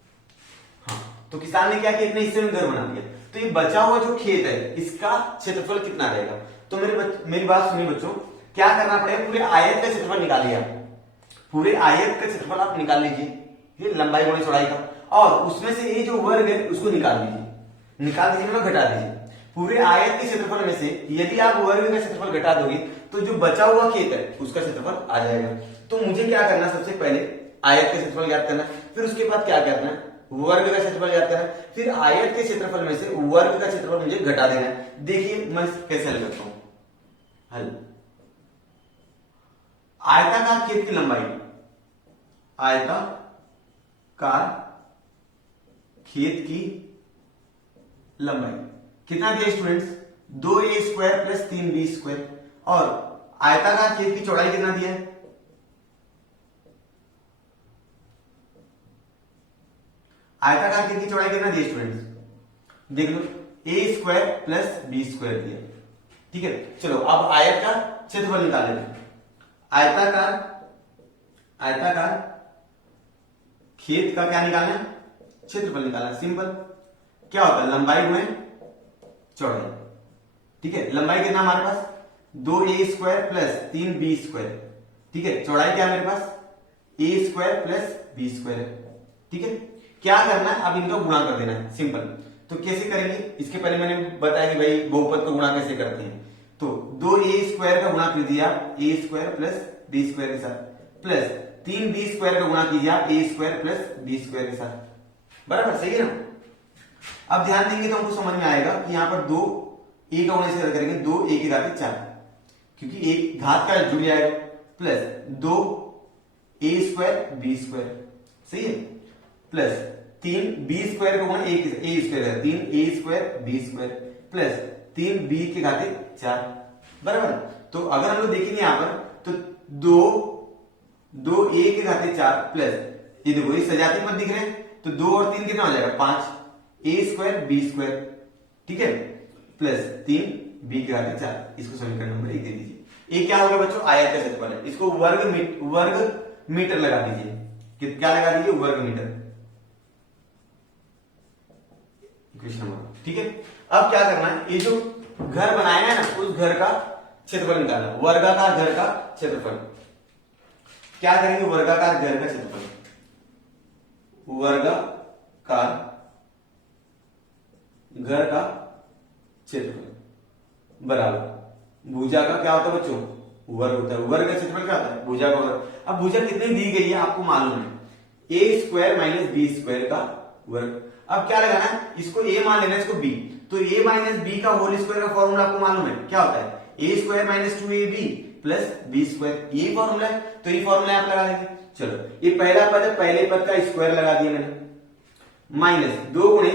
तो किसान ने क्या किया, इतने हिस्से में घर बना दिया। तो ये बचा हुआ जो खेत है इसका क्षेत्रफल कितना रहेगा? तो मेरी बात सुनिए बच्चों, क्या करना पड़ेगा, पूरे आयत का क्षेत्रफल निकालिए आप। पूरे आयत का क्षेत्रफल आप निकाल लीजिए, ये लंबाई गुणे चौड़ाई का, और उसमें से ये जो वर्ग है उसको निकाल दीजिए, निकाल दीजिए मतलब घटा दीजिए। पूरे आयत के क्षेत्रफल में से यदि आप वर्ग का क्षेत्रफल घटा दोगे तो जो बचा हुआ खेत है उसका क्षेत्रफल आ जाएगा। तो मुझे क्या करना, सबसे पहले आयत का क्षेत्रफल ज्ञात करना, फिर उसके बाद क्या करना है, वर्ग का क्षेत्रफल ज्ञात करना, फिर आयत के क्षेत्रफल में से वर्ग का क्षेत्रफल मुझे घटा देना है। देखिए मैं कैसे हल करता हूं। हल, आयताकार खेत की लंबाई, आयताकार खेत की लंबाई कितना दिया students, 2a square plus 3b square, और आयताकार खेत की चौड़ाई कितना दिया है, आयताकार खेत की चौड़ाई कितना दिया स्टूडेंट्स, देख लो, a square plus b square दिया। ठीक है, चलो अब आयत का क्षेत्रफल निकाल लेते हैं। आयताकार खेत का क्या निकालना है, क्षेत्रफल निकालना है। सिंपल, क्या होता है, लंबाई गुणे चौड़ाई। ठीक है, लंबाई कितना हमारे पास, 2a square plus 3b square. ठीक है, चौड़ाई क्या है मेरे पास, a square plus b square. ठीक है, क्या करना है, अब इनका गुणा कर देना है। सिंपल, तो कैसे करेंगे, इसके पहले मैंने बताया कि भाई बहुपद का गुणा कैसे करते हैं। तो 2a स्क्वायर का गुणा कर दिया आप a square plus b square के साथ, प्लस 3b स्क्वायर का गुणा कीजिए आप a square plus b square के साथ। बराबर, सही है ना। अब ध्यान देंगे तो हमको समझ में आएगा कि यहां पर 2 a का गुणा से करेंगे, 2a की घात 4, क्योंकि एक घात का जुड़ जाएगा, plus 2a square b square, सही है, प्लस 3b स्क्वायर का गुणा a स्क्वायर है, 3a square b square, plus 3b की घात 4। बराबर, तो अगर हम लोग देखेंगे यहां पर तो 2a की घात 4 प्लस, ये देखो ये सजातीय पद दिख रहे हैं, तो 2 और 3 कितना हो जाएगा, 5 a स्क्वायर b स्क्वायर। ठीक है, प्लस 3b की घात 4, इसको समीकरण नंबर 1 दे दीजिए। ये क्या होगा बच्चों, आयत का क्षेत्रफल है, इसको वर्ग मीटर लगा दीजिए। क्या लगा दीजिए, वर्ग मीटर। इक्वेशन नंबर, ठीक है। अब क्या करना है, ये जो घर बनाया है ना उस घर का क्षेत्रफल निकालना, वर्गाकार घर का क्षेत्रफल। क्या करेंगे, वर्गाकार घर का क्षेत्रफल, वर्गाकार घर का क्षेत्रफल बराबर भुजा का क्या होता है बच्चों, वर्ग होता है। वर्ग का क्षेत्रफल क्या होता है, भुजा का वर्ग। अब भुजा कितनी दी गई है आपको मालूम है, a square minus b square का वर्ग। अब क्या लगाना है, इसको a मान लेना है, इसको b, तो a माइनस बी का होल स्क्वायर का फॉर्मूला आपको मालूम है, क्या होता है, a square minus 2ab plus b square, ये फॉर्मूला है, तो ये फॉर्मूला आप लगा देंगे। चलो, ये पहला पद है, पहले पद का स्क्वायर लगा दिया मैंने, माइनस 2 गुणे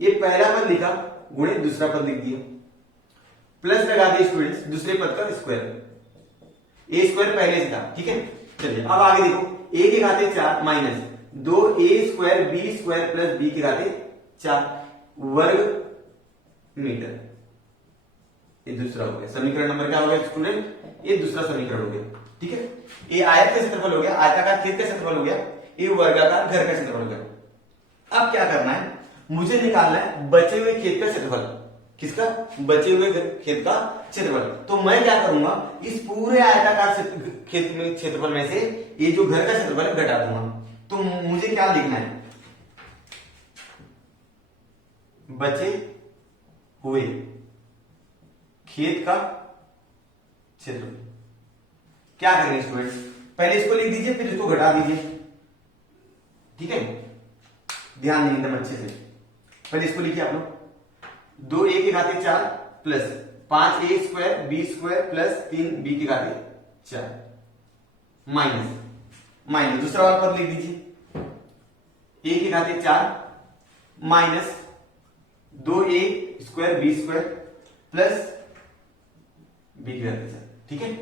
ये पहला पद लिखा गुणे दूसरा पद लिख दिया, प्लस लगा दिया स्टूडेंट्स दूसरे पद का स्क्वायर, a स्क्वायर पहले से था। ठीक है, चलिए अब आगे देखो, a की घाते 4 minus 2a square b square plus b की घाते 4 वर्ग मीटर। ये दूसरा हो गया समीकरण नंबर, क्या हो गया स्टूडेंट, ये दूसरा समीकरण हो गया। ठीक है, ये आयत का क्षेत्रफल हो गया, आयताकार खेत का क्षेत्रफल हो गया, ये वर्गाकार घर का क्षेत्रफल हो गया। अब क्या करना है, मुझे निकालना है बचे हुए खेत का क्षेत्रफल। किसका, बचे हुए खेत का क्षेत्रफल। तो मैं क्या करूंगा, इस पूरे आयताकार खेत में क्षेत्रफल में से ये जो घर का क्षेत्रफल है घटा दूंगा। तो मुझे क्या लिखना है, बचे हुए खेत का क्षेत्रफल। क्या करेंगे स्टूडेंट्स, पहले इसको लिख दीजिए फिर इसको घटा दीजिए, ठीक है। ध्यान दें एकदम अच्छे से। पहले इसको लिखिए आप लोग, 2a की घाते 4 plus 5a square b square plus 3b की घाते 4 माइनस दूसरा वाला पद लिख दीजिए, a की घाते 4 minus 2a square b square plus b की घाते 4, ठीक है।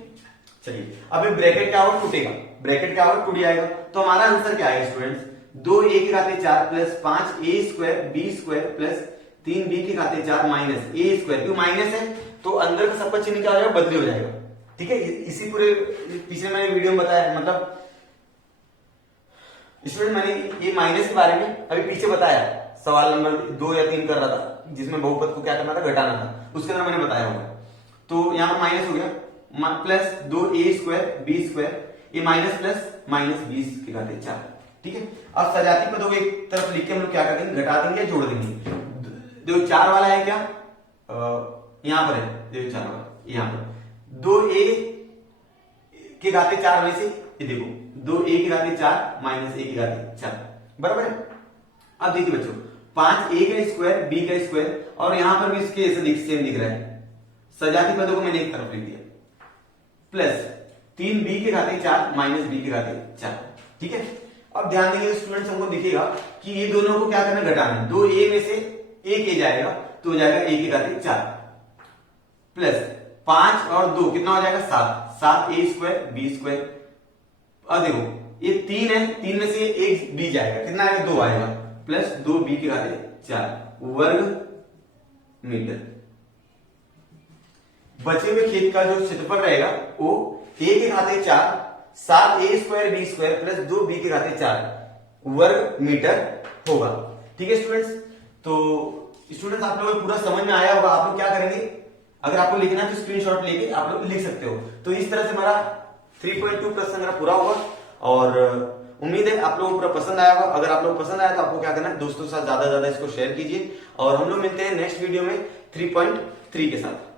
चलिए अब ब्रैकेट क्या होगा, टूटेगा, ब्रैकेट क्या होगा, टूट जाएगा। तो हमारा आंसर क्या आएगा स्टूडेंट्स, 2a की घाते 4 plus 5a square b square plus 3b की घाते 4 माइनस a स्क्वायर, क्यों माइनस है तो अंदर का सबका चिन्ह क्या हो जाएगा, बदली हो जाएगा, ठीक है। इसी पूरे पिछले मैंने वीडियो में बताया, मतलब स्टूडेंट मैंने ये माइनस के बारे में अभी पीछे बताया, सवाल नंबर 2 या 3 कर रहा था, जिसमें बहुपद को क्या करना था, घटाना था, उसके अंदर मैंने बताया होगा। तो यहां पर माइनस हो गया, plus 2a square b square, ये माइनस प्लस माइनस 20 की घाते 4, ठीक है। अब सजाती पदों को एक तरफ लिख के हम लोग क्या कर देंगे, घटा देंगे या जोड़ देंगे। जो 4 वाला है क्या, यहां पर है, देखो 4 वाला यहां पर 2a के घाते 4 में से ये देखो 2a की घाते 4 माइनस a की घाते 4, बराबर है। अब देखिए बच्चों, 5a का स्क्वायर b का स्क्वायर, और यहां पर भी इसके ऐसे सेम दिख रहा है, सजाती पदों को मैंने एक तरफ लिख दिया, प्लस 3b के घाते 4 माइनस b के घाते 4, ठीक है। अब ध्यान देंगे स्टूडेंट्स, हमको दिखेगा कि ये दोनों को क्या करना है, घटाना है। 2a में से एक a जाएगा तो हो जाएगा a के घाते 4 प्लस 5 और 2 कितना हो जाएगा, 7a स्क्वायर b स्क्वायर। अब देखो ये 3 है, 3 में से एक b जाएगा, कितना आएगा, 2 आएगा, प्लस 2b के घाते 4 वर्ग मीटर। बचे हुए खेत का जो क्षेत्रफल रहेगा वो a के घाते 4 7a square b square plus 2b के घाते 4 वर्ग मीटर होगा, ठीक है स्टूडेंट्स। तो स्टूडेंट्स आप लोगों को पूरा समझ में आया होगा। आप लोग क्या करेंगे, अगर आपको लिखना है तो स्क्रीनशॉट लेके आप लोग लिख सकते हो। तो इस तरह से हमारा 3.2 प्रश्न मेरा पूरा होगा, और उम्मीद है आप लोगों को पूरा पसंद आया होगा। अगर आप लोग पसंद आया तो आपको क्या करना है, दोस्तों के साथ ज्यादा इसको शेयर कीजिए, और हम लोग मिलते हैं नेक्स्ट वीडियो में 3.3 के साथ।